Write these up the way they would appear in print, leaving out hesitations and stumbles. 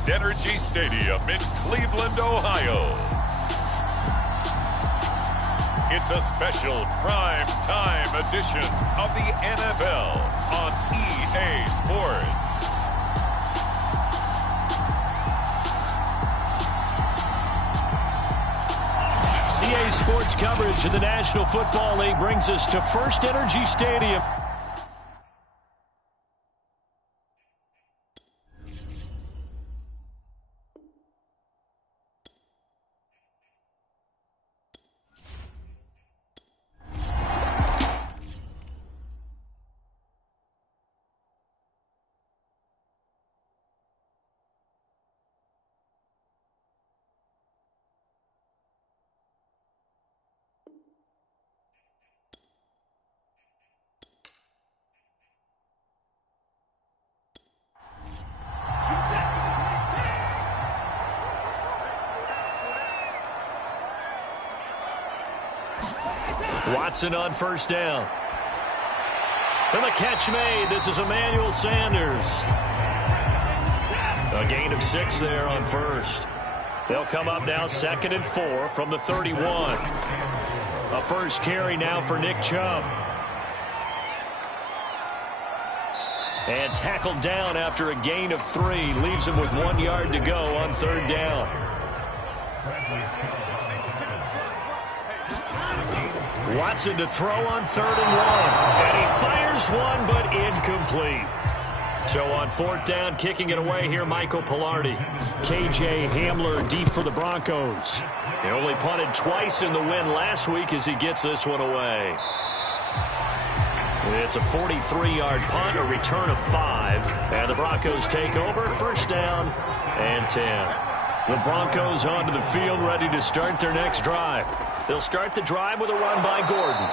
First Energy Stadium in Cleveland, Ohio. It's a special prime time edition of the NFL on EA Sports. EA Sports coverage of the National Football League brings us to First Energy Stadium. Watson on first down. And the catch made. This is Emmanuel Sanders. A gain of 6 there on first. They'll come up now 2nd and 4 from the 31. A first carry now for Nick Chubb. And tackled down after a gain of 3. Leaves him with 1 yard to go on 3rd down. Watson to throw on 3rd and 1. And he fires one, but incomplete. So on 4th down, kicking it away here, Michael Pilardi. KJ Hamler deep for the Broncos. He only punted twice in the win last week as he gets this one away. It's a 43-yard punt, a return of 5. And the Broncos take over, 1st down and 10. The Broncos onto the field, ready to start their next drive. They'll start the drive with a run by Gordon.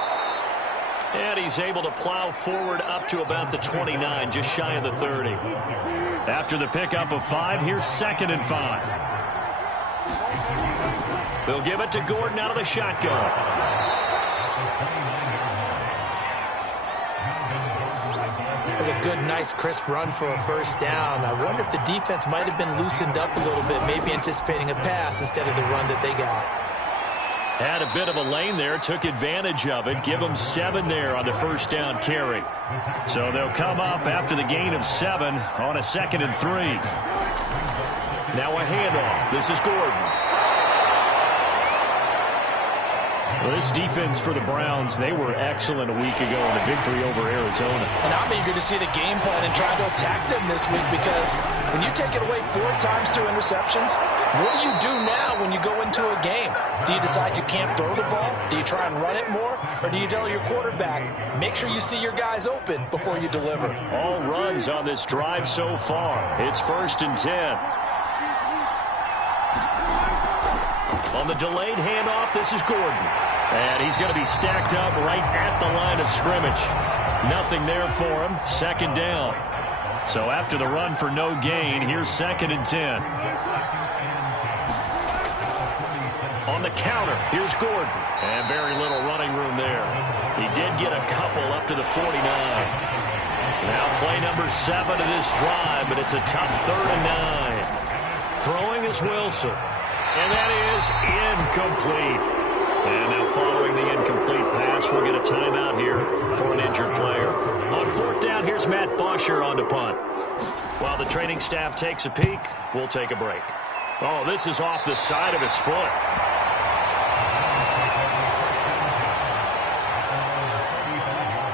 And he's able to plow forward up to about the 29, just shy of the 30. After the pickup of 5, here's 2nd and 5. They'll give it to Gordon out of the shotgun. That's a good, nice, crisp run for a 1st down. I wonder if the defense might have been loosened up a little bit, maybe anticipating a pass instead of the run that they got. Had a bit of a lane there, took advantage of it. Give them 7 there on the 1st down carry. So they'll come up after the gain of 7 on a 2nd and 3. Now a handoff. This is Gordon. Well, this defense for the Browns, they were excellent a week ago in the victory over Arizona. And I'm eager to see the game plan and try to attack them this week, because when you take it away 4 times through interceptions, what do you do now when you go into a game? Do you decide you can't throw the ball? Do you try and run it more? Or do you tell your quarterback, make sure you see your guys open before you deliver? All runs on this drive so far. It's 1st and 10. On the delayed handoff, this is Gordon. And he's going to be stacked up right at the line of scrimmage. Nothing there for him. 2nd down. So after the run for no gain, here's 2nd and 10. On the counter, here's Gordon. And very little running room there. He did get a couple up to the 49. Now play number 7 of this drive, but it's a tough 3rd and 9. Throwing is Wilson. And that is incomplete. And now following the incomplete pass, we'll get a timeout here for an injured player. On 4th down, here's Matt Bosher on to punt. While the training staff takes a peek, we'll take a break. Oh, this is off the side of his foot.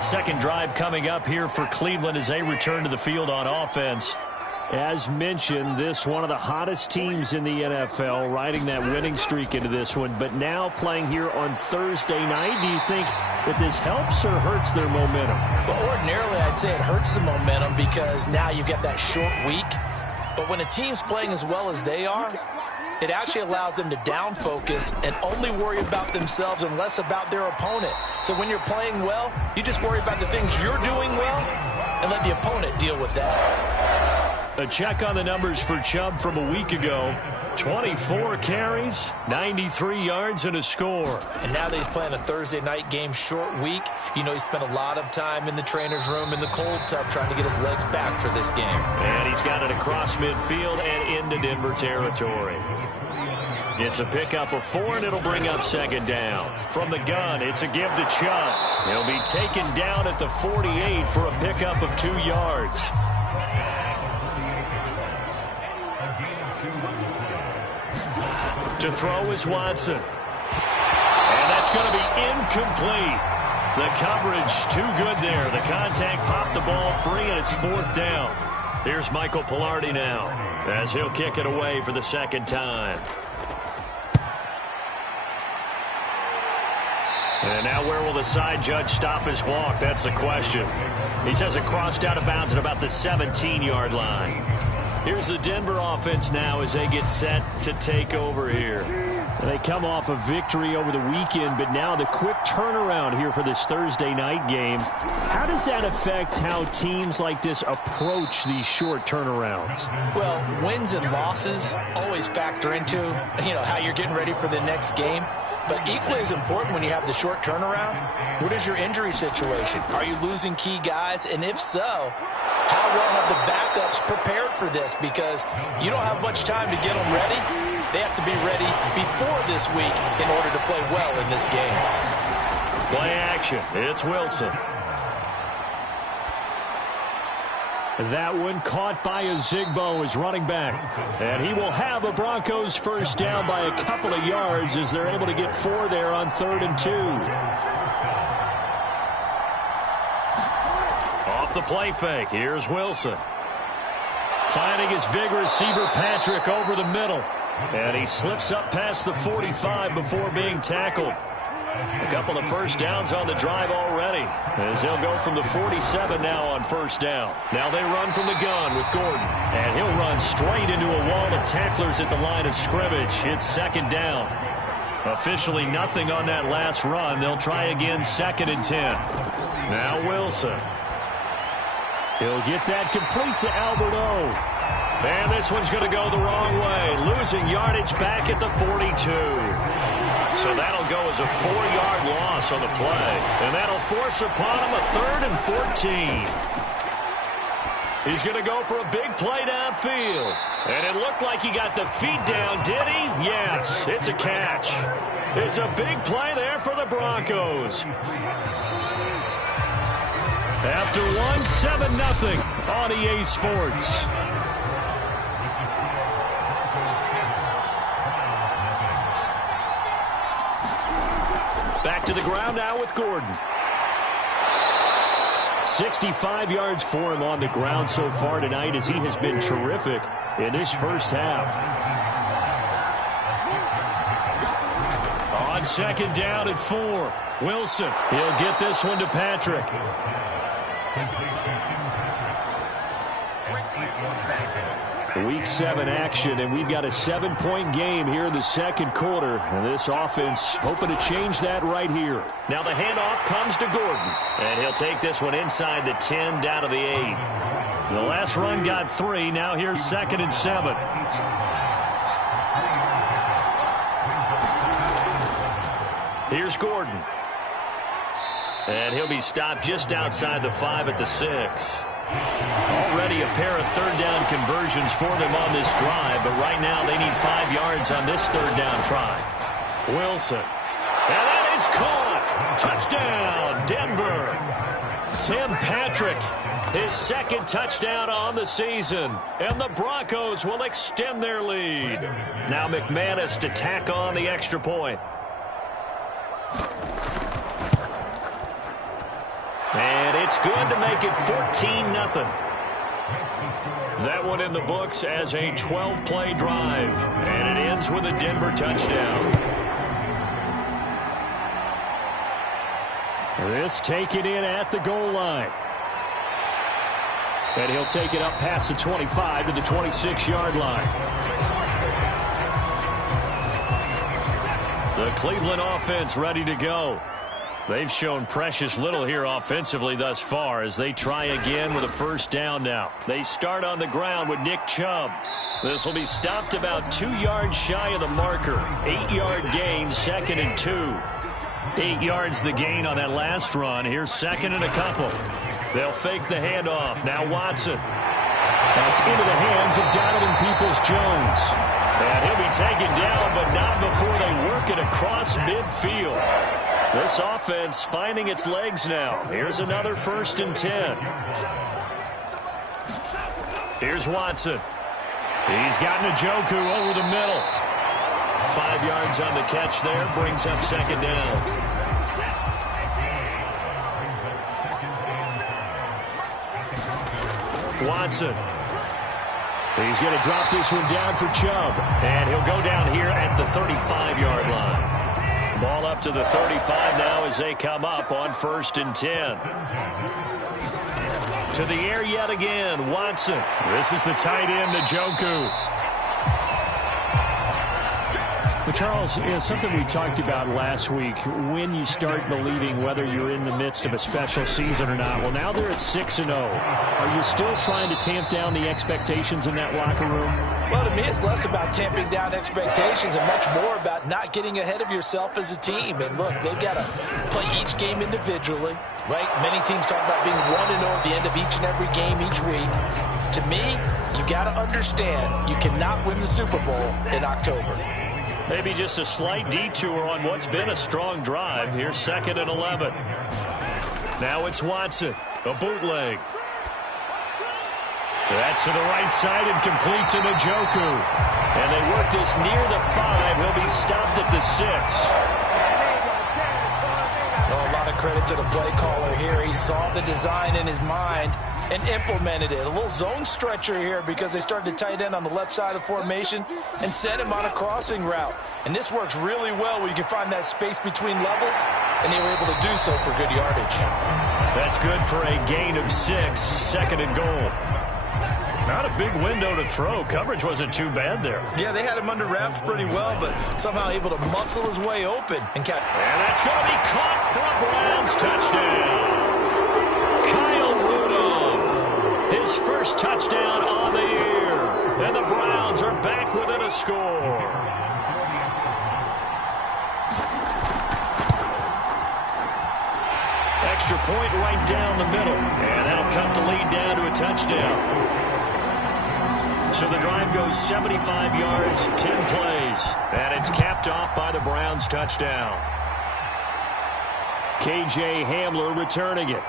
Second drive coming up here for Cleveland as they return to the field on offense. As mentioned, this one of the hottest teams in the NFL, riding that winning streak into this one, but now playing here on Thursday night. Do you think that this helps or hurts their momentum? Well, ordinarily, I'd say it hurts the momentum because now you get that short week. But when a team's playing as well as they are, it actually allows them to down focus and only worry about themselves and less about their opponent. So when you're playing well, you just worry about the things you're doing well and let the opponent deal with that. A check on the numbers for Chubb from a week ago. 24 carries, 93 yards, and a score. And now that he's playing a Thursday night game, short week, you know he spent a lot of time in the trainer's room in the cold tub trying to get his legs back for this game. And he's got it across midfield and into Denver territory. It's a pickup of 4, and it'll bring up second down. From the gun, it's a give to Chubb. He'll be taken down at the 48 for a pickup of 2 yards. To throw is Watson. And that's going to be incomplete. The coverage too good there. The contact popped the ball free, and it's 4th down. Here's Michael Pilardi now as he'll kick it away for the second time. And now where will the side judge stop his walk? That's the question. He says it crossed out of bounds at about the 17-yard line. Here's the Denver offense now as they get set to take over here. And they come off a victory over the weekend, but now the quick turnaround here for this Thursday night game. How does that affect how teams like this approach these short turnarounds? Well, wins and losses always factor into, how you're getting ready for the next game. But equally as important when you have the short turnaround, what is your injury situation? Are you losing key guys? And if so, how well have the backups prepared for this? Because you don't have much time to get them ready. They have to be ready before this week in order to play well in this game. Play action. It's Wilson. That one caught by Ozigbo, his running back. And he will have a Broncos first down by a couple of yards as they're able to get 4 there on 3rd and 2. Off the play fake, here's Wilson. Finding his big receiver Patrick over the middle. And he slips up past the 45 before being tackled. A couple of first downs on the drive already as he'll go from the 47 now on first down. Now they run from the gun with Gordon. And he'll run straight into a wall of tacklers at the line of scrimmage. It's second down. Officially nothing on that last run. They'll try again 2nd and 10. Now Wilson. He'll get that complete to Albert O. And this one's going to go the wrong way. Losing yardage back at the 42. So that'll go as a 4-yard loss on the play. And that'll force upon him a 3rd and 14. He's going to go for a big play downfield. And it looked like he got the feet down, did he? Yes, it's a catch. It's a big play there for the Broncos. After 1-7-0 on EA Sports. Back to the ground now with Gordon. 65 yards for him on the ground so far tonight as he has been terrific in this first half. On second down at 4. Wilson. He'll get this one to Patrick. Week 7 action, and we've got a 7-point game here in the second quarter. And this offense hoping to change that right here. Now the handoff comes to Gordon. And he'll take this one inside the 10 down to the 8. The last run got 3. Now here's 2nd and 7. Here's Gordon. And he'll be stopped just outside the 5 at the 6. Already a pair of 3rd down conversions for them on this drive, but right now they need 5 yards on this 3rd down try. Wilson. And that is caught. Touchdown, Denver. Tim Patrick, his 2nd touchdown on the season. And the Broncos will extend their lead. Now McManus to tack on the extra point. And it's good to make it 14-0. That one in the books as a 12-play drive. And it ends with a Denver touchdown. This taken in at the goal line. And he'll take it up past the 25 to the 26-yard line. The Cleveland offense ready to go. They've shown precious little here offensively thus far as they try again with a first down now. They start on the ground with Nick Chubb. This will be stopped about 2 yards shy of the marker. 8-yard gain, 2nd and 2. 8 yards the gain on that last run. Here's 2nd and a couple. They'll fake the handoff. Now Watson. That's into the hands of Donovan Peoples-Jones. And he'll be taken down, but not before they work it across midfield. This offense finding its legs now. Here's another 1st and 10. Here's Watson. He's got Njoku over the middle. 5 yards on the catch there. Brings up 2nd down. Watson. He's going to drop this one down for Chubb. And he'll go down here at the 35-yard line. Ball up to the 35 now as they come up on 1st and 10. To the air yet again, Watson. This is the tight end, Njoku. But Charles, something we talked about last week, when you start believing whether you're in the midst of a special season or not. Well, now they're at 6-0. Are you still trying to tamp down the expectations in that locker room? Well, to me, it's less about tamping down expectations and much more about not getting ahead of yourself as a team. And look, they've got to play each game individually, right? Many teams talk about being 1-0 at the end of each and every game each week. To me, you got to understand you cannot win the Super Bowl in October. Maybe just a slight detour on what's been a strong drive. Here's 2nd and 11. Now it's Watson, a bootleg. That's to the right side and complete to Njoku. And they work this near the 5. He'll be stopped at the 6. Well, a lot of credit to the play caller here. He saw the design in his mind and implemented it. A little zone stretcher here because they started the tight end on the left side of the formation and sent him on a crossing route. And this works really well when you can find that space between levels, and they were able to do so for good yardage. That's good for a gain of 6, 2nd and goal. Not a big window to throw. Coverage wasn't too bad there. Yeah, they had him under wraps pretty well, but somehow able to muscle his way open and catch. And that's going to be caught for a Browns touchdown. Kyle Rudolph, his first touchdown on the year. And the Browns are back within a score. Extra point right down the middle. And that'll cut the lead down to a touchdown. So the drive goes 75 yards, 10 plays. And it's capped off by the Browns touchdown. K.J. Hamler returning it.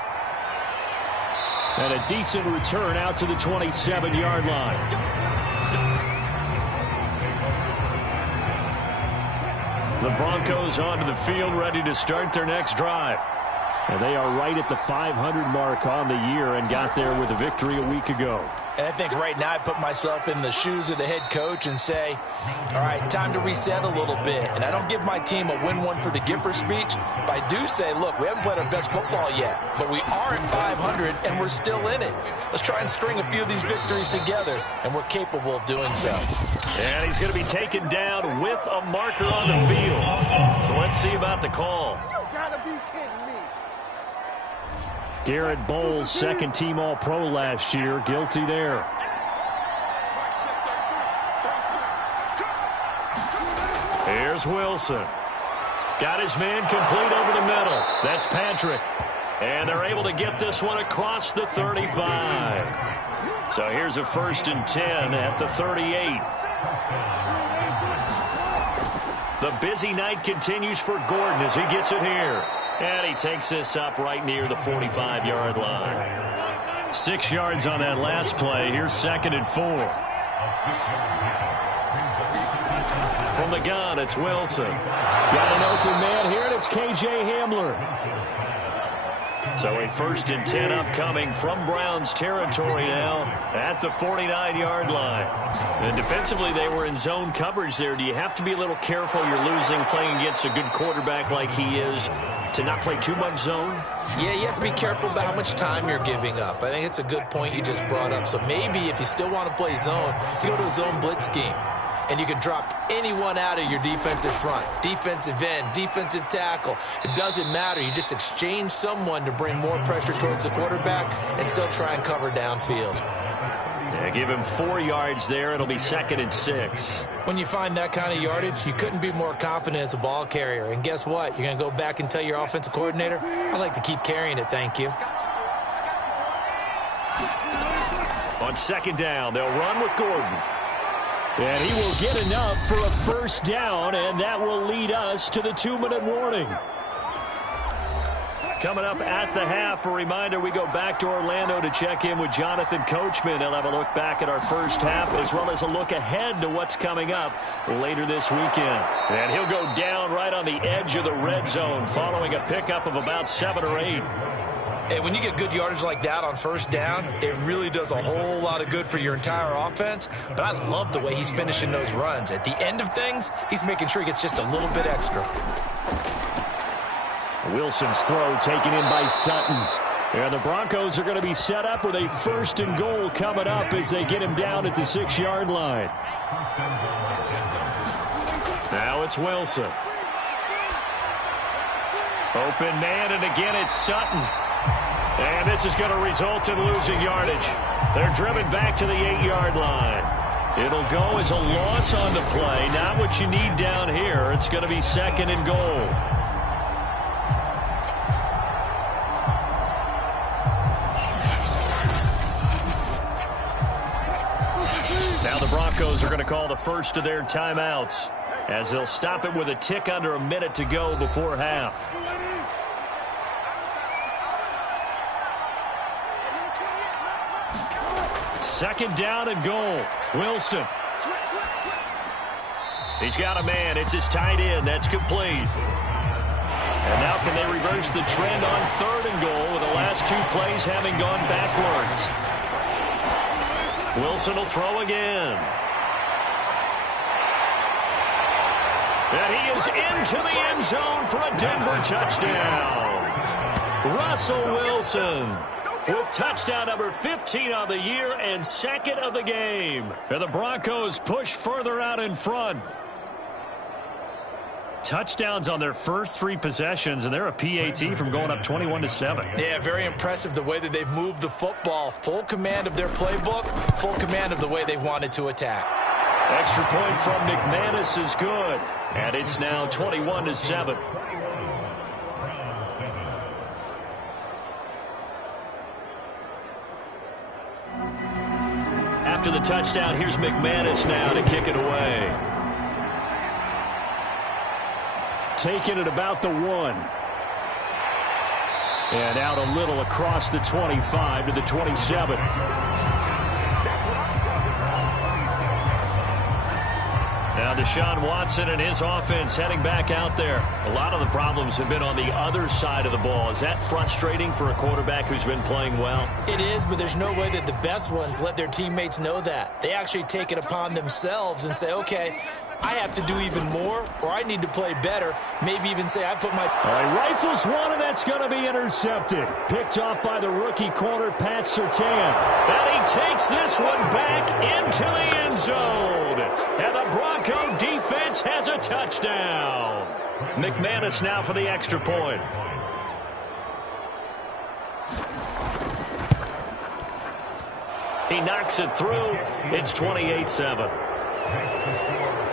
And a decent return out to the 27-yard line. The Broncos onto the field ready to start their next drive. And they are right at the 500 mark on the year and got there with a victory a week ago. And I think right now I put myself in the shoes of the head coach and say, all right, time to reset a little bit. And I don't give my team a win one for the Gipper speech, but I do say, look, we haven't played our best football yet, but we are at 500 and we're still in it. Let's try and string a few of these victories together, and we're capable of doing so. And he's going to be taken down with a marker on the field. So let's see about the call. You gotta be kidding me. Garrett Bowles, second-team All-Pro last year, guilty there. Here's Wilson. Got his man complete over the middle. That's Patrick. And they're able to get this one across the 35. So here's a 1st and 10 at the 38. The busy night continues for Gordon as he gets it here. And he takes this up right near the 45-yard line. 6 yards on that last play. Here's 2nd and 4. From the gun, it's Wilson. Got an open man here, and it's K.J. Hamler. So a 1st and 10 upcoming from Browns territory now at the 49-yard line. And defensively, they were in zone coverage there. Do you have to be a little careful? You're losing, playing against a good quarterback like he is, to not play too much zone? Yeah, you have to be careful about how much time you're giving up. I think it's a good point you just brought up. So maybe if you still want to play zone, you go to a zone blitz scheme. and you can drop anyone out of your defensive front. Defensive end, defensive tackle. It doesn't matter. You just exchange someone to bring more pressure towards the quarterback and still try and cover downfield. Yeah, give him 4 yards there. It'll be 2nd and 6. When you find that kind of yardage, you couldn't be more confident as a ball carrier. And guess what? You're going to go back and tell your offensive coordinator, I'd like to keep carrying it, thank you. On 2nd down, they'll run with Gordon. And he will get enough for a first down, and that will lead us to the 2-minute warning. Coming up at the half, a reminder, we go back to Orlando to check in with Jonathan Coachman. He'll have a look back at our first half as well as a look ahead to what's coming up later this weekend. And he'll go down right on the edge of the red zone following a pickup of about 7 or 8. And when you get good yardage like that on first down, it really does a whole lot of good for your entire offense. But I love the way he's finishing those runs. At the end of things, he's making sure he gets just a little bit extra. Wilson's throw taken in by Sutton. And the Broncos are going to be set up with a 1st and goal coming up as they get him down at the 6-yard line. Now it's Wilson. Open man, and again it's Sutton. And this is going to result in losing yardage. They're driven back to the 8-yard line. It'll go as a loss on the play. Not what you need down here. It's going to be 2nd and goal. Now the Broncos are going to call the first of their timeouts as they'll stop it with a tick under a minute to go before half. Second down and goal. Wilson. He's got a man. It's his tight end. That's complete. And now can they reverse the trend on 3rd and goal with the last 2 plays having gone backwards? Wilson will throw again. And he is into the end zone for a Denver touchdown. Russell Wilson with touchdown number 15 on the year and 2nd of the game. And the Broncos push further out in front. Touchdowns on their first 3 possessions, and they're a PAT from going up 21-7. Yeah, very impressive the way that they've moved the football. Full command of their playbook, full command of the way they've wanted to attack. Extra point from McManus is good, and it's now 21-7. After the touchdown, here's McManus now to kick it away. Taking it about the 1. And out a little across the 25 to the 27. Now Deshaun Watson and his offense heading back out there. A lot of the problems have been on the other side of the ball. Is that frustrating for a quarterback who's been playing well? It is, but there's no way that the best ones let their teammates know that. They actually take it upon themselves and say, okay, I have to do even more, or I need to play better. Maybe even say I put my... Rifles one, and that's going to be intercepted. Picked off by the rookie corner, Pat Surtain. And he takes this one back into the end zone. And the Bronco defense has a touchdown. McManus now for the extra point. He knocks it through. It's 28-7.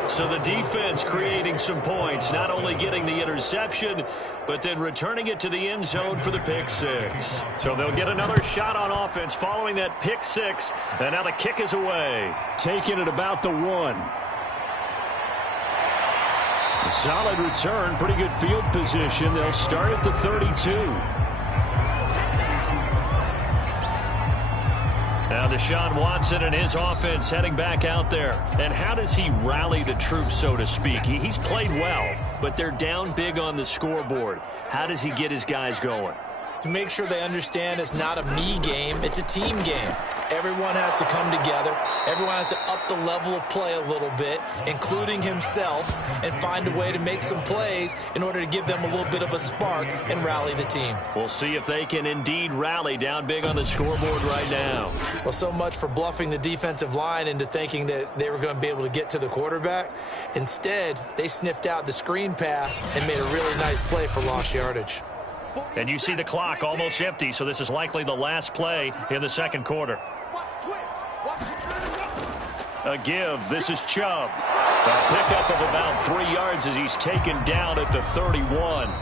So the defense creating some points, not only getting the interception, but then returning it to the end zone for the pick 6. So they'll get another shot on offense following that pick 6, and now the kick is away. Taking it about the 1. A solid return, pretty good field position. They'll start at the 32. Now Deshaun Watson and his offense heading back out there. And how does he rally the troops, so to speak? He's played well, but they're down big on the scoreboard. How does he get his guys going? to make sure they understand it's not a me game, it's a team game. Everyone has to come together. Everyone has to up the level of play a little bit, including himself, and find a way to make some plays in order to give them a little bit of a spark and rally the team. We'll see if they can indeed rally down big on the scoreboard right now. Well, so much for bluffing the defensive line into thinking that they were going to be able to get to the quarterback. Instead, they sniffed out the screen pass and made a really nice play for lost yardage. And you see the clock almost empty, so this is likely the last play in the second quarter. A give. This is Chubb. A pickup of about 3 yards as he's taken down at the 31.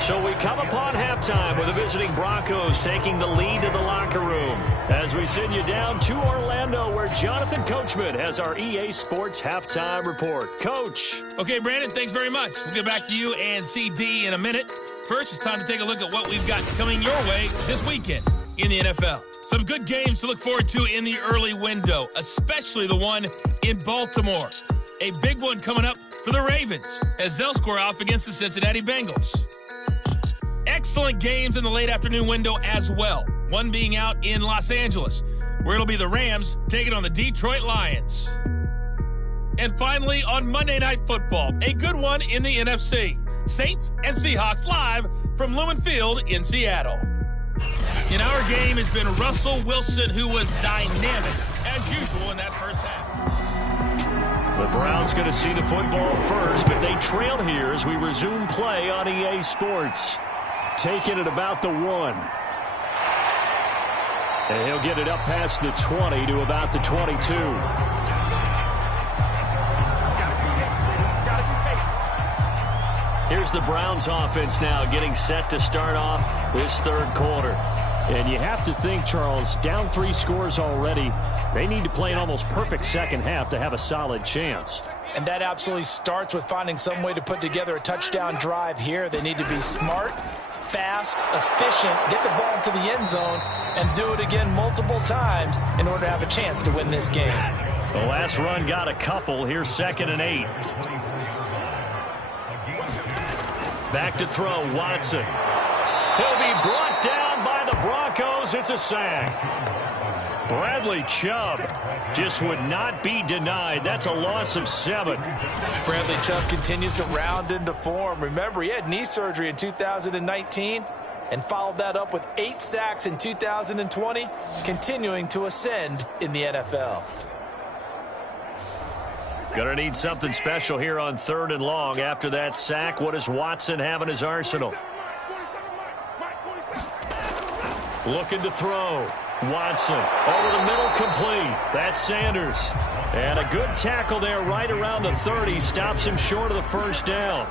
So we come upon halftime with the visiting Broncos taking the lead to the locker room as we send you down to Orlando where Jonathan Coachman has our EA Sports halftime report. Coach. Okay, Brandon, thanks very much. We'll get back to you and CD in a minute. First, it's time to take a look at what we've got coming your way this weekend in the NFL. Some good games to look forward to in the early window, especially the one in Baltimore. A big one coming up for the Ravens as they'll square off against the Cincinnati Bengals. Excellent games in the late afternoon window as well, one being out in Los Angeles, where it'll be the Rams taking on the Detroit Lions. And finally, on Monday Night Football, a good one in the NFC. Saints and Seahawks live from Lumen Field in Seattle. In our game has been Russell Wilson, who was dynamic, as usual, in that first half. The Browns going to see the football first, but they trail here as we resume play on EA Sports. Taking it about the 1. And he'll get it up past the 20 to about the 22. Here's the Browns offense now getting set to start off this third quarter. And you have to think, Charles, down 3 scores already. They need to play an almost perfect second half to have a solid chance. And that absolutely starts with finding some way to put together a touchdown drive here. They need to be smart, fast, efficient, get the ball to the end zone, and do it again multiple times in order to have a chance to win this game. The last run got a couple. Here's 2nd and 8. Back to throw, Watson. He'll be brought down by the Broncos. It's a sack. Bradley Chubb just would not be denied. That's a loss of 7. Bradley Chubb continues to round into form. Remember, he had knee surgery in 2019 and followed that up with 8 sacks in 2020, continuing to ascend in the NFL. Gonna need something special here on 3rd and long. After that sack, what does Watson have in his arsenal? Looking to throw. Watson over the middle, complete. That's Sanders. And a good tackle there right around the 30. Stops him short of the first down.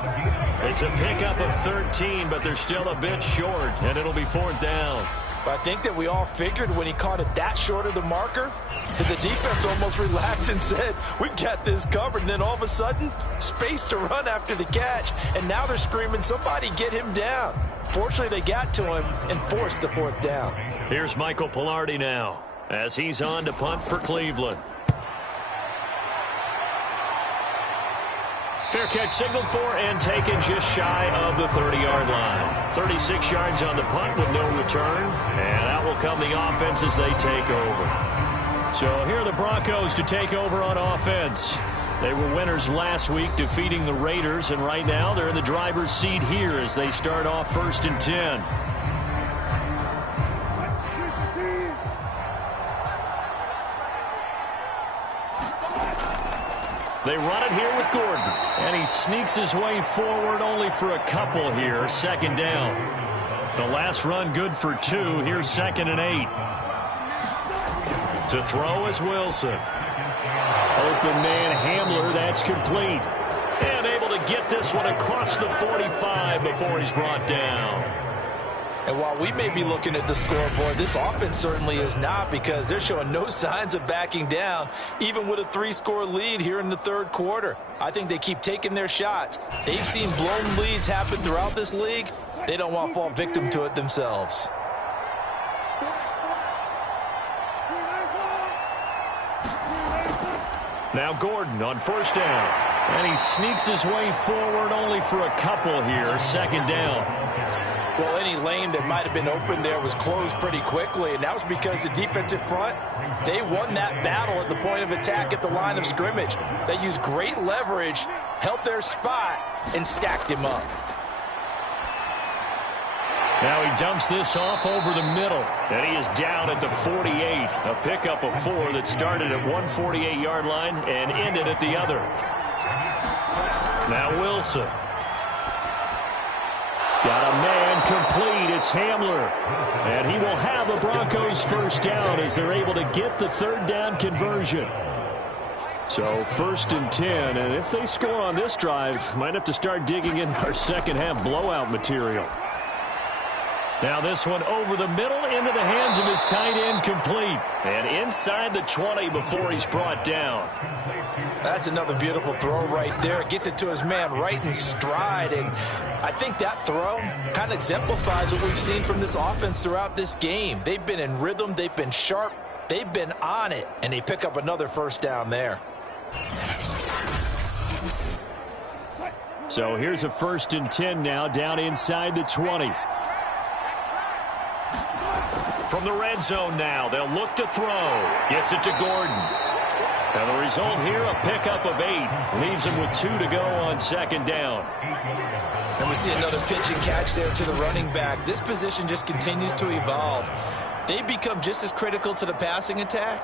It's a pickup of 13, but they're still a bit short, and it'll be 4th down. But I think that we all figured when he caught it that short of the marker, that the defense almost relaxed and said, we've got this covered. And then all of a sudden, space to run after the catch. And now they're screaming, somebody get him down. Fortunately, they got to him and forced the 4th down. Here's Michael Pilardi now as he's on to punt for Cleveland. Fair catch signaled for and taken just shy of the 30-yard line. 36 yards on the punt with no return. And out will come the offense as they take over. So here are the Broncos to take over on offense. They were winners last week, defeating the Raiders, and right now they're in the driver's seat here as they start off 1st and 10. They run it here with Gordon, and he sneaks his way forward only for a couple here. 2nd down. The last run good for 2. Here's 2nd and 8. To throw is Wilson. Open man Hamler, that's complete. And able to get this one across the 45 before he's brought down. And while we may be looking at the scoreboard, this offense certainly is not, because they're showing no signs of backing down, even with a 3-score lead here in the 3rd quarter. I think they keep taking their shots. They've seen blown leads happen throughout this league. They don't want to fall victim to it themselves. Now Gordon on 1st down. And he sneaks his way forward only for a couple here. 2nd down. Well, any lane that might have been open there was closed pretty quickly, and that was because the defensive front, they won that battle at the point of attack at the line of scrimmage. They used great leverage, held their spot, and stacked him up. Now he dumps this off over the middle, and he is down at the 48. A pickup of 4 that started at 148-yard line and ended at the other. Now Wilson. Got a man complete. It's Hamler. And he will have the Broncos first down as they're able to get the third down conversion. So 1st and 10. And if they score on this drive, might have to start digging in our second half blowout material. Now this one over the middle into the hands of his tight end, complete. And inside the 20 before he's brought down. That's another beautiful throw right there. Gets it to his man right in stride. And I think that throw kind of exemplifies what we've seen from this offense throughout this game. They've been in rhythm. They've been sharp. They've been on it. And they pick up another first down there. So here's a 1st and 10 now, down inside the 20. From the red zone now, they'll look to throw. Gets it to Gordon. And the result here, a pickup of 8. Leaves him with 2 to go on 2nd down. And we see another pitch and catch there to the running back. This position just continues to evolve. They become just as critical to the passing attack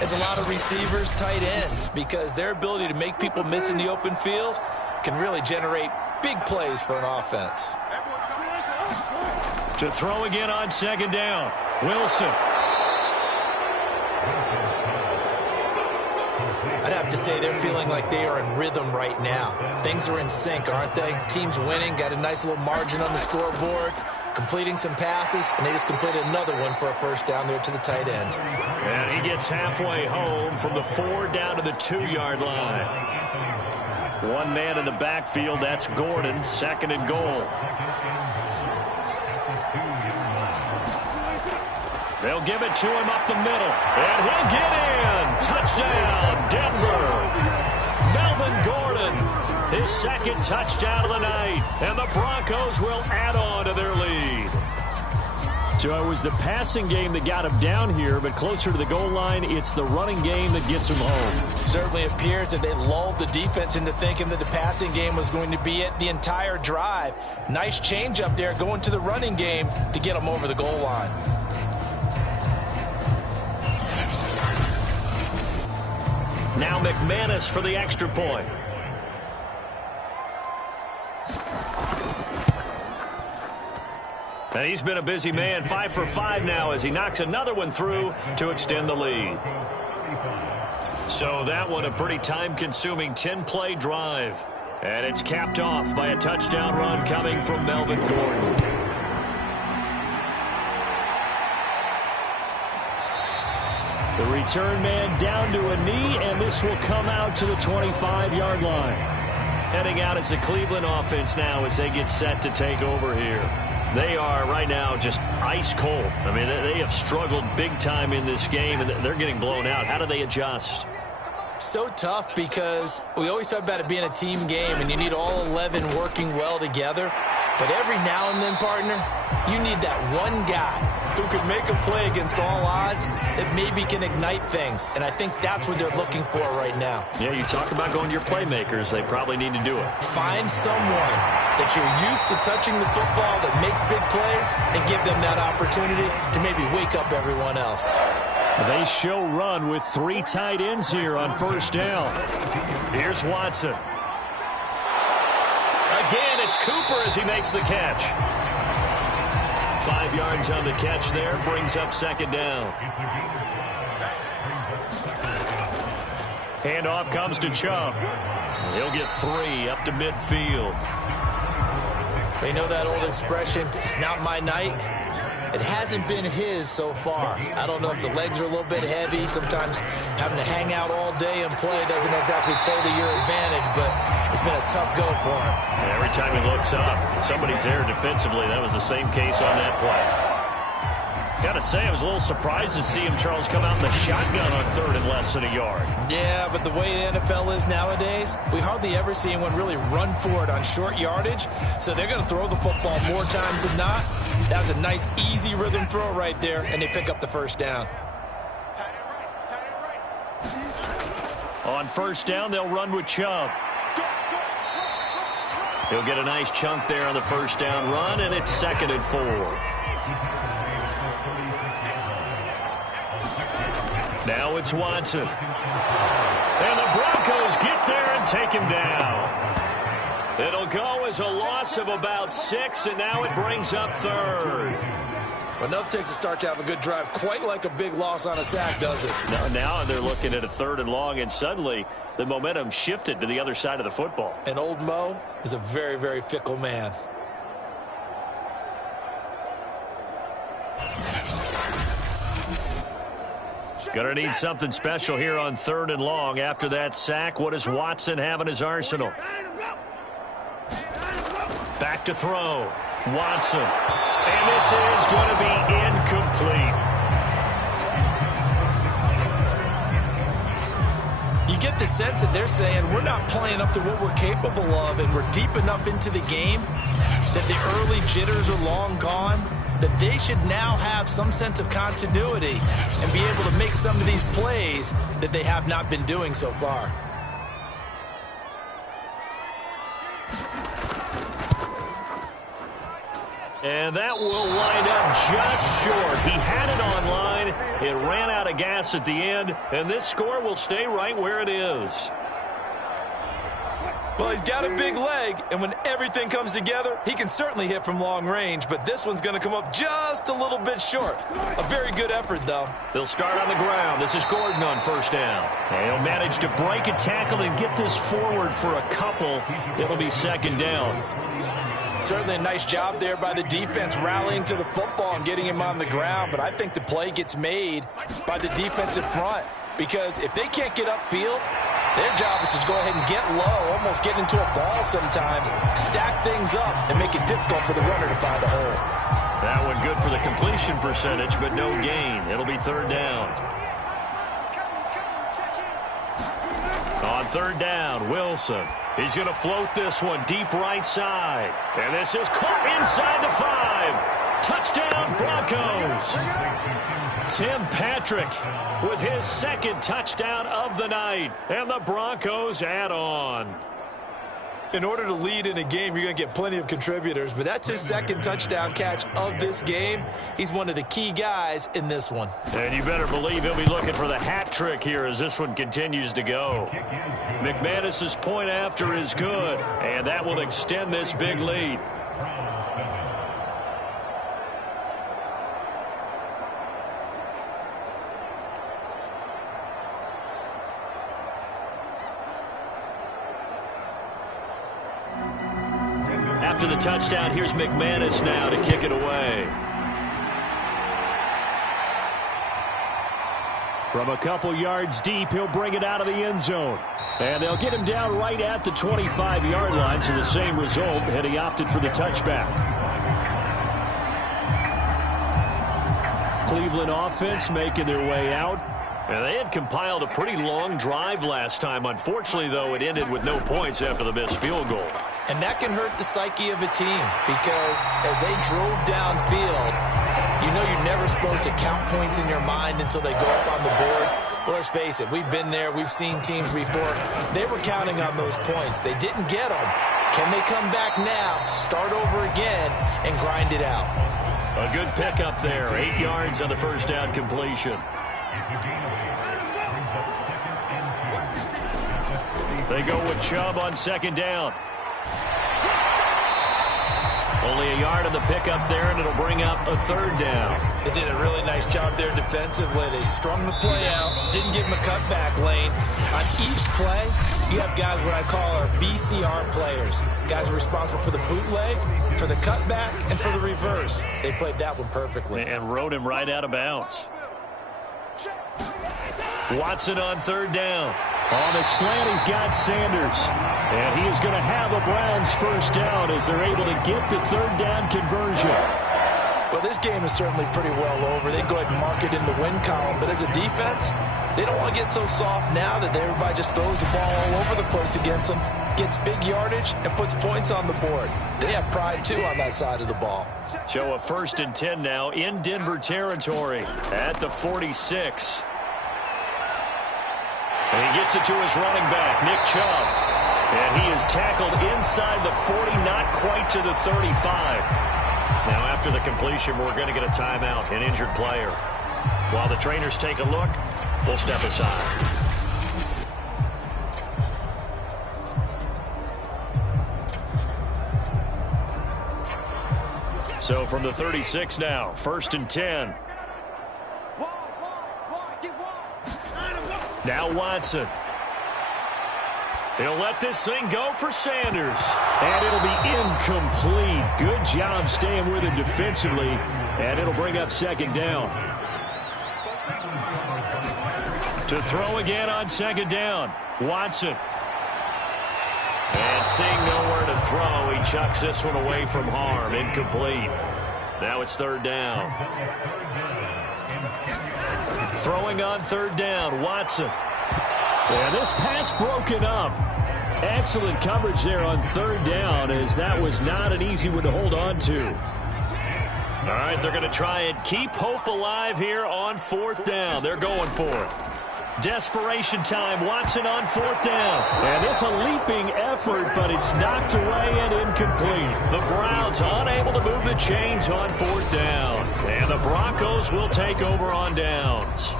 as a lot of receivers, tight ends, because their ability to make people miss in the open field can really generate big plays for an offense. To throw again on 2nd down. Wilson. I'd have to say they're feeling like they are in rhythm right now. Things are in sync, aren't they? Team's winning, got a nice little margin on the scoreboard, completing some passes, and they just completed another one for a first down there to the tight end. And he gets halfway home from the 4 down to the 2-yard line. One man in the backfield, that's Gordon, 2nd and goal. They'll give it to him up the middle, and he'll get in. Touchdown, Denver. Melvin Gordon, his 2nd touchdown of the night, and the Broncos will add on to their lead. So it was the passing game that got him down here, but closer to the goal line, it's the running game that gets him home. Certainly appears that they lulled the defense into thinking that the passing game was going to be it the entire drive. Nice change up there going to the running game to get them over the goal line. Now McManus for the extra point. And he's been a busy man, 5 for 5 now as he knocks another one through to extend the lead. So that one a pretty time-consuming 10-play drive. And it's capped off by a touchdown run coming from Melvin Gordon. The return man down to a knee, and this will come out to the 25-yard line. Heading out as the Cleveland offense now as they get set to take over here. They are right now just ice cold. I mean, they have struggled big time in this game, and they're getting blown out. How do they adjust? So tough because we always talk about it being a team game, and you need all 11 working well together. But every now and then, partner, you need that one guy who could make a play against all odds that maybe can ignite things. And I think that's what they're looking for right now. Yeah, you talk about going to your playmakers. They probably need to do it. Find someone that you're used to touching the football that makes big plays and give them that opportunity to maybe wake up everyone else. They show run with 3 tight ends here on 1st down. Here's Watson. Again, it's Cooper as he makes the catch. 5 yards on the catch there, brings up 2nd down. Handoff comes to Chubb. He'll get 3 up to midfield. You know that old expression, it's not my night? It hasn't been his so far. I don't know if the legs are a little bit heavy. Sometimes having to hang out all day and play doesn't exactly play to your advantage, but it's been a tough go for him. And every time he looks up, somebody's there defensively. That was the same case on that play. Got to say, I was a little surprised to see him, Charles, come out in the shotgun on 3rd and less than a yard. Yeah, but the way the NFL is nowadays, we hardly ever see anyone really run for it on short yardage. So they're going to throw the football more times than not. That was a nice, easy rhythm throw right there, and they pick up the first down. On first down, they'll run with Chubb. He'll get a nice chunk there on the first down run, and it's 2nd and 4. Now it's Watson. And the Broncos get there and take him down. It'll go as a loss of about 6, and now it brings up 3rd. Well, enough takes a start to have a good drive, quite like a big loss on a sack, does it? Now they're looking at a 3rd and long, and suddenly the momentum shifted to the other side of the football. And old Mo is a very, very fickle man. Going to need something special here on 3rd and long. After that sack, what does Watson have in his arsenal? Back to throw. Watson. And this is going to be incomplete. You get the sense that they're saying we're not playing up to what we're capable of, and we're deep enough into the game that the early jitters are long gone, that they should now have some sense of continuity and be able to make some of these plays that they have not been doing so far. And that will line up just short. He had it on line. It ran out of gas at the end, and this score will stay right where it is. Well, he's got a big leg, and when everything comes together, he can certainly hit from long range, but this one's going to come up just a little bit short. A very good effort, though. They'll start on the ground. This is Gordon on first down. And he'll manage to break a tackle and get this forward for a couple. It'll be 2nd down. Certainly a nice job there by the defense rallying to the football and getting him on the ground, but I think the play gets made by the defensive front, because if they can't get upfield, their job is to go ahead and get low, almost get into a ball sometimes, stack things up, and make it difficult for the runner to find a hole. That one good for the completion percentage, but no gain. It'll be 3rd down. On 3rd down, Wilson. He's going to float this one deep right side. And this is caught inside the 5. Touchdown, Broncos. Tim Patrick with his 2nd touchdown of the night. And the Broncos add on. In order to lead in a game, you're going to get plenty of contributors, but that's his 2nd touchdown catch of this game. He's one of the key guys in this one. And you better believe he'll be looking for the hat trick here as this one continues to go. McManus's point after is good, and that will extend this big lead. After the touchdown, here's McManus now to kick it away. From a couple yards deep, he'll bring it out of the end zone. And they'll get him down right at the 25-yard line, so the same result, and he opted for the touchback. Cleveland offense making their way out. And they had compiled a pretty long drive last time. Unfortunately, though, it ended with no points after the missed field goal. And that can hurt the psyche of a team, because as they drove downfield, you know you're never supposed to count points in your mind until they go up on the board. But let's face it, we've been there, we've seen teams before. They were counting on those points. They didn't get them. Can they come back now, start over again, and grind it out? A good pickup there, 8 yards on the first down completion. They go with Chubb on 2nd down. Only a yard on the pickup there, and it'll bring up a 3rd down. They did a really nice job there defensively. They strung the play out, didn't give him a cutback lane. On each play, you have guys what I call our BCR players. Guys are responsible for the bootleg, for the cutback, and for the reverse. They played that one perfectly. And rode him right out of bounds. Watson on 3rd down. On the slant, he's got Sanders. And he is going to have a Browns first down as they're able to get the 3rd down conversion. Well, this game is certainly pretty well over. They can go ahead and mark it in the win column. But as a defense, they don't want to get so soft now that everybody just throws the ball all over the place against them, gets big yardage, and puts points on the board. They have pride, too, on that side of the ball. So a 1st and 10 now in Denver territory at the 46. And he gets it to his running back, Nick Chubb. And he is tackled inside the 40, not quite to the 35. Now, after the completion, we're going to get a timeout, an injured player. While the trainers take a look, we'll step aside. So from the 36 now, 1st and 10. Now Watson. He'll let this thing go for Sanders. And it'll be incomplete. Good job staying with him defensively. And it'll bring up 2nd down. To throw again on 2nd down. Watson. And seeing nowhere to throw, he chucks this one away from harm. Incomplete. Now it's 3rd down. Throwing on 3rd down, Watson. And this pass broken up. Excellent coverage there on 3rd down, as that was not an easy one to hold on to. All right, they're going to try and keep hope alive here on 4th down. They're going for it. Desperation time. Watson on 4th down. And it's a leaping effort, but it's knocked away and incomplete. The Browns unable to move the chains on 4th down. And the Broncos will take over on downs.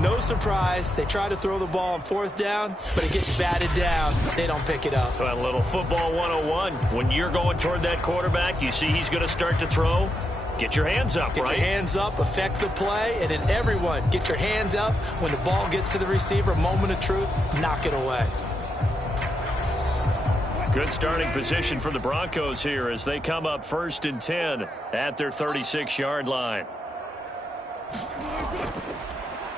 No surprise. They try to throw the ball on 4th down, but it gets batted down. They don't pick it up. A little football 101. When you're going toward that quarterback, you see he's going to start to throw. Get your hands up, right? Get your hands up, affect the play, and then everyone, get your hands up. When the ball gets to the receiver, moment of truth, knock it away. Good starting position for the Broncos here as they come up 1st and 10 at their 36-yard line.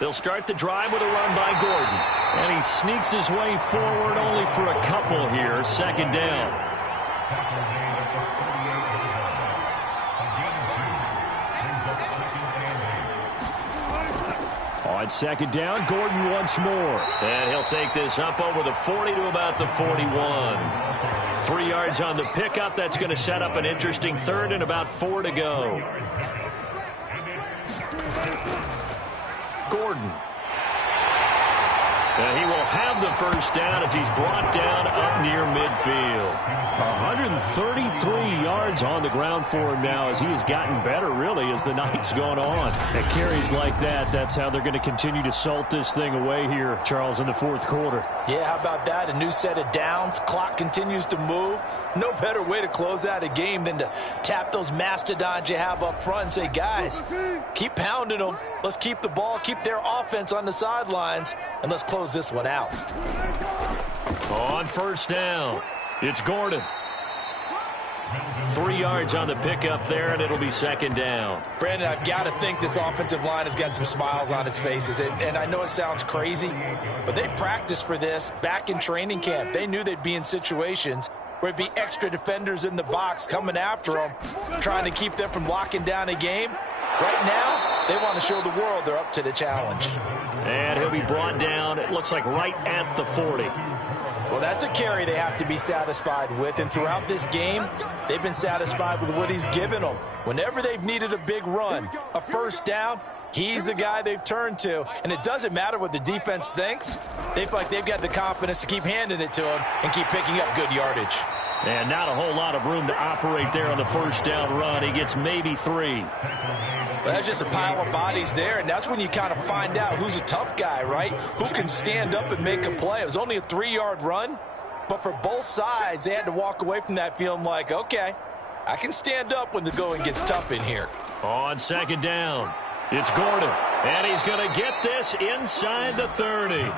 They'll start the drive with a run by Gordon. And he sneaks his way forward only for a couple here. 2nd down. On 2nd down, Gordon once more. And he'll take this up over the 40 to about the 41. 3 yards on the pickup. That's going to set up an interesting 3rd and about 4 to go. Gordon. And he will have the 1st down as he's brought down up near midfield. 133 yards on the ground for him now as he has gotten better, really, as the night's gone on. And carries like that, that's how they're going to continue to salt this thing away here, Charles, in the 4th quarter. Yeah, how about that? A new set of downs. Clock continues to move. No better way to close out a game than to tap those mastodons you have up front and say, guys, keep pounding them. Let's keep the ball, keep their offense on the sidelines, and let's close this one out. On 1st down, it's Gordon. 3 yards on the pickup there, and it'll be 2nd down. Brandon, I've got to think this offensive line has got some smiles on its faces. And I know it sounds crazy, but they practiced for this back in training camp. They knew they'd be in situations where it'd be extra defenders in the box coming after them, trying to keep them from locking down a game. Right now, they want to show the world they're up to the challenge. And he'll be brought down, it looks like right at the 40. Well, that's a carry they have to be satisfied with. And throughout this game, they've been satisfied with what he's given them. Whenever they've needed a big run, a 1st down, he's the guy they've turned to. And it doesn't matter what the defense thinks. They feel like they've got the confidence to keep handing it to him and keep picking up good yardage. And not a whole lot of room to operate there on the 1st down run. He gets maybe 3. Well, that's just a pile of bodies there, and that's when you kind of find out who's a tough guy, right? Who can stand up and make a play. It was only a 3-yard run, but for both sides, they had to walk away from that feeling like, okay, I can stand up when the going gets tough in here. On 2nd down, it's Gordon, and he's going to get this inside the 30.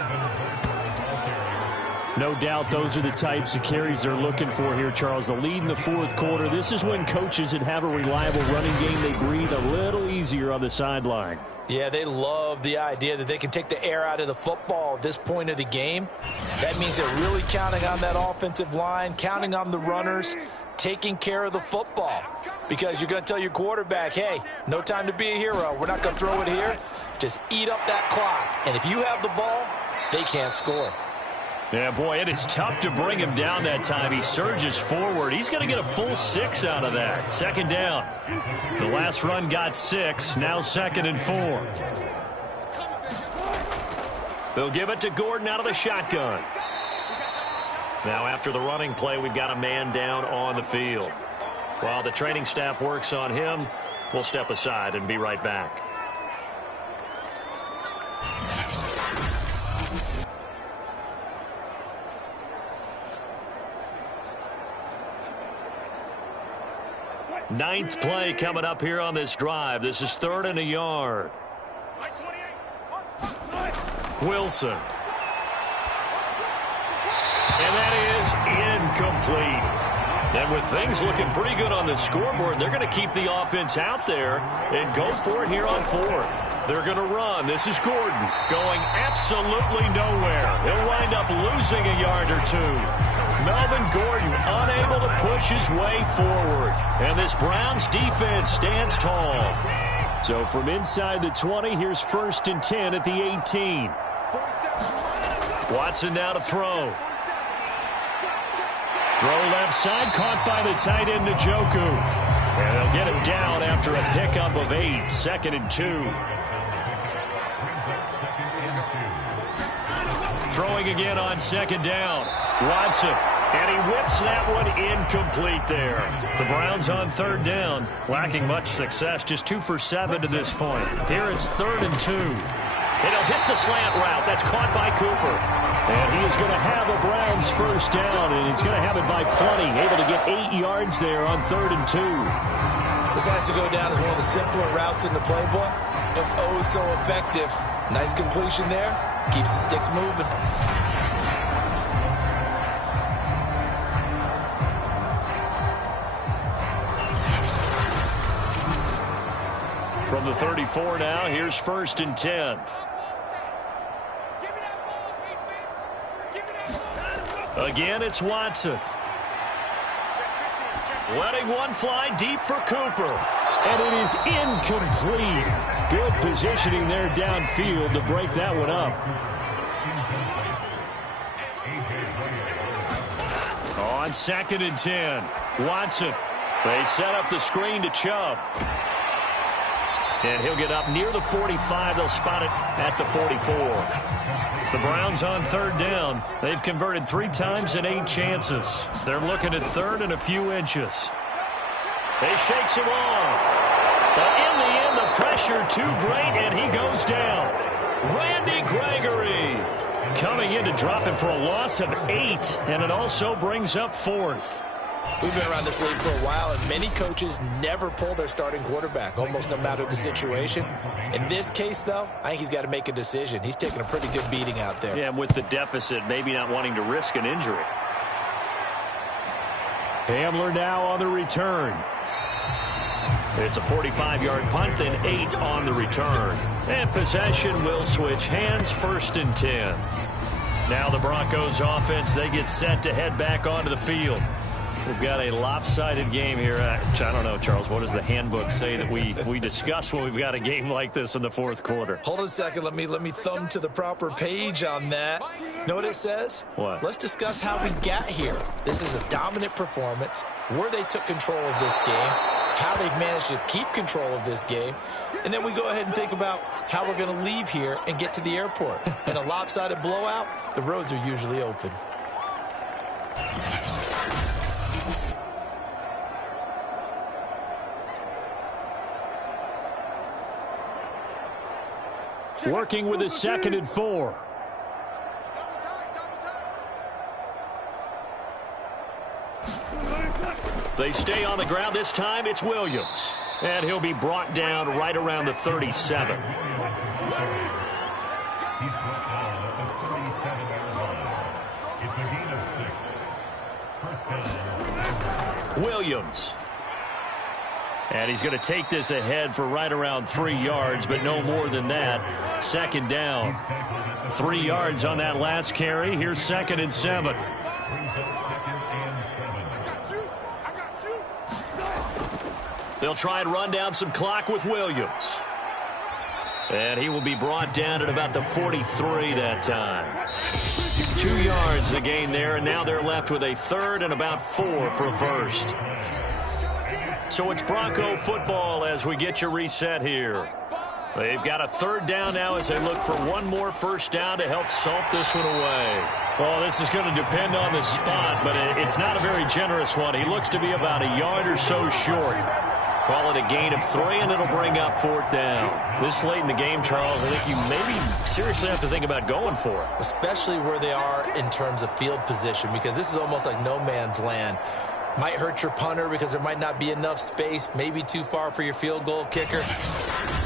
No doubt those are the types of carries they're looking for here, Charles. The lead in the 4th quarter. This is when coaches that have a reliable running game, they breathe a little easier on the sideline. Yeah, they love the idea that they can take the air out of the football at this point of the game. That means they're really counting on that offensive line, counting on the runners. taking care of the football, because you're going to tell your quarterback, hey, no time to be a hero. We're not going to throw it here. Just eat up that clock. And if you have the ball, they can't score. Yeah, boy, it is tough to bring him down that time. He surges forward. He's going to get a full 6 out of that. Second down. The last run got 6. Now 2nd and 4. They'll give it to Gordon out of the shotgun. Now after the running play, we've got a man down on the field. While the training staff works on him, we'll step aside and be right back. Ninth play coming up here on this drive. This is 3rd and a yard. Wilson. And that is incomplete. And with things looking pretty good on the scoreboard, they're going to keep the offense out there and go for it here on 4th. They're going to run. This is Gordon going absolutely nowhere. He'll wind up losing a yard or 2. Melvin Gordon unable to push his way forward. And this Browns defense stands tall. So from inside the 20, here's 1st and 10 at the 18. Watson now to throw. Throw left side, caught by the tight end Njoku. And they'll get him down after a pickup of 8. 2nd and 2. Throwing again on 2nd down. Watson. And he whips that one incomplete there. The Browns on 3rd down, lacking much success, just 2 for 7 to this point. Here it's 3rd and 2. And he'll hit the slant route. That's caught by Cooper. And he is going to have a Browns 1st down, and he's going to have it by plenty. Able to get 8 yards there on 3rd and 2. This has to go down as one of the simpler routes in the playbook, but oh so effective. Nice completion there. Keeps the sticks moving. From the 34 now, here's 1st and 10. Again, it's Watson. Letting one fly deep for Cooper. And it is incomplete. Good positioning there downfield to break that one up. On 2nd and 10, Watson. They set up the screen to Chubb. And he'll get up near the 45. They'll spot it at the 44. The Browns on 3rd down. They've converted 3 times in 8 chances. They're looking at 3rd and a few inches. They shakes him off. But in the end, the pressure too great, and he goes down. Randy Gregory coming in to drop him for a loss of 8, and it also brings up 4th. We've been around this league for a while, and many coaches never pull their starting quarterback, almost no matter the situation. In this case, though, I think he's got to make a decision. He's taking a pretty good beating out there. Yeah, and with the deficit, maybe not wanting to risk an injury. Hamler now on the return. It's a 45-yard punt, then 8 on the return. And possession will switch hands, 1st and 10. Now the Broncos offense, they get set to head back onto the field. We've got a lopsided game here. I don't know, Charles, what does the handbook say that we discuss when we've got a game like this in the 4th quarter? Hold on a second. Let me thumb to the proper page on that. Know what it says? What? Let's discuss how we got here. This is a dominant performance, where they took control of this game, how they've managed to keep control of this game, and then we go ahead and think about how we're going to leave here and get to the airport. In a lopsided blowout, the roads are usually open. Working with a 2nd and 4. They stay on the ground. This time it's Williams. And he'll be brought down right around the 37. Williams. And he's going to take this ahead for right around 3 yards, but no more than that. 2nd down. 3 yards on that last carry. Here's 2nd and 7. They'll try and run down some clock with Williams. And he will be brought down at about the 43 that time. 2 yards the gain there, and now they're left with a third and about 4 for a first. So it's Bronco football as we get you reset here. They've got a third down now as they look for one more first down to help salt this one away. Well, this is going to depend on the spot, but it's not a very generous one. He looks to be about a yard or so short. Call it a gain of 3, and it'll bring up 4th down. This late in the game, Charles, I think you maybe seriously have to think about going for it. Especially where they are in terms of field position, because this is almost like no man's land. Might hurt your punter because there might not be enough space, maybe too far for your field goal kicker.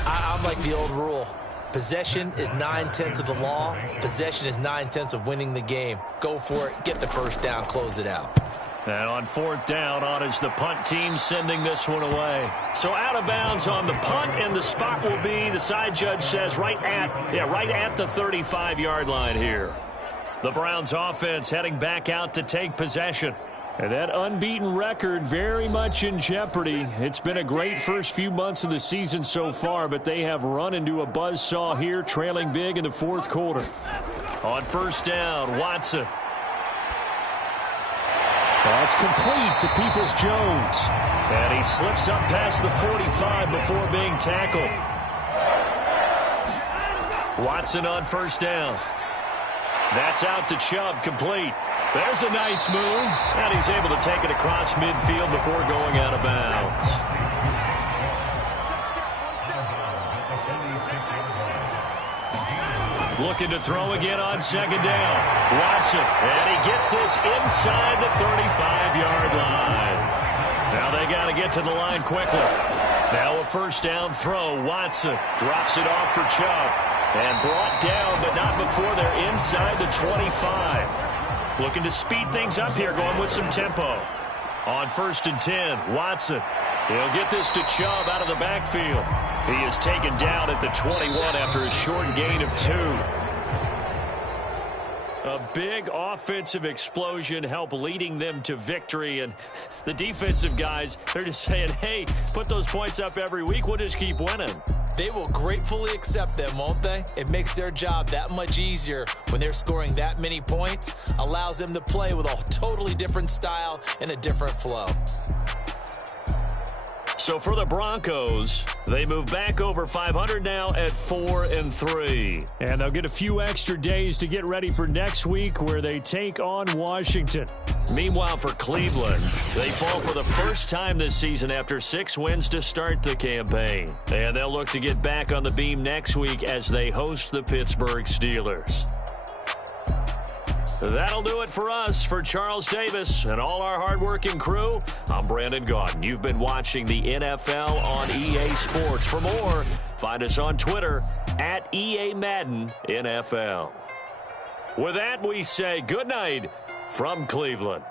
I'm like the old rule. Possession is 9/10 of the law. Possession is 9/10 of winning the game. Go for it. Get the first down. Close it out. And on 4th down, on is the punt team sending this one away. So out of bounds on the punt, and the spot will be, the side judge says, right at the 35-yard line here. The Browns offense heading back out to take possession. And that unbeaten record very much in jeopardy. It's been a great first few months of the season so far, but they have run into a buzzsaw here, trailing big in the 4th quarter. On 1st down, Watson. That's complete to Peoples-Jones. And he slips up past the 45 before being tackled. Watson on 1st down. That's out to Chubb, complete. There's a nice move, and he's able to take it across midfield before going out of bounds. Looking to throw again on 2nd down. Watson, and he gets this inside the 35-yard line. Now they got to get to the line quickly. Now a 1st down throw. Watson drops it off for Chubb, and brought down, but not before they're inside the 25. Looking to speed things up here, going with some tempo. On 1st and 10, Watson. He'll get this to Chubb out of the backfield. He is taken down at the 21 after a short gain of 2. A big offensive explosion helped leading them to victory. And the defensive guys, they're just saying, hey, put those points up every week. We'll just keep winning. They will gratefully accept them, won't they? It makes their job that much easier when they're scoring that many points. Allows them to play with a totally different style and a different flow. So for the Broncos, they move back over 500 now at 4-3. And they'll get a few extra days to get ready for next week where they take on Washington. Meanwhile, for Cleveland, they fall for the first time this season after 6 wins to start the campaign. And they'll look to get back on the beam next week as they host the Pittsburgh Steelers. That'll do it for us. For Charles Davis and all our hardworking crew, I'm Brandon Gaudin. You've been watching the NFL on EA Sports. For more, find us on Twitter at EA Madden NFL. With that, we say good night from Cleveland.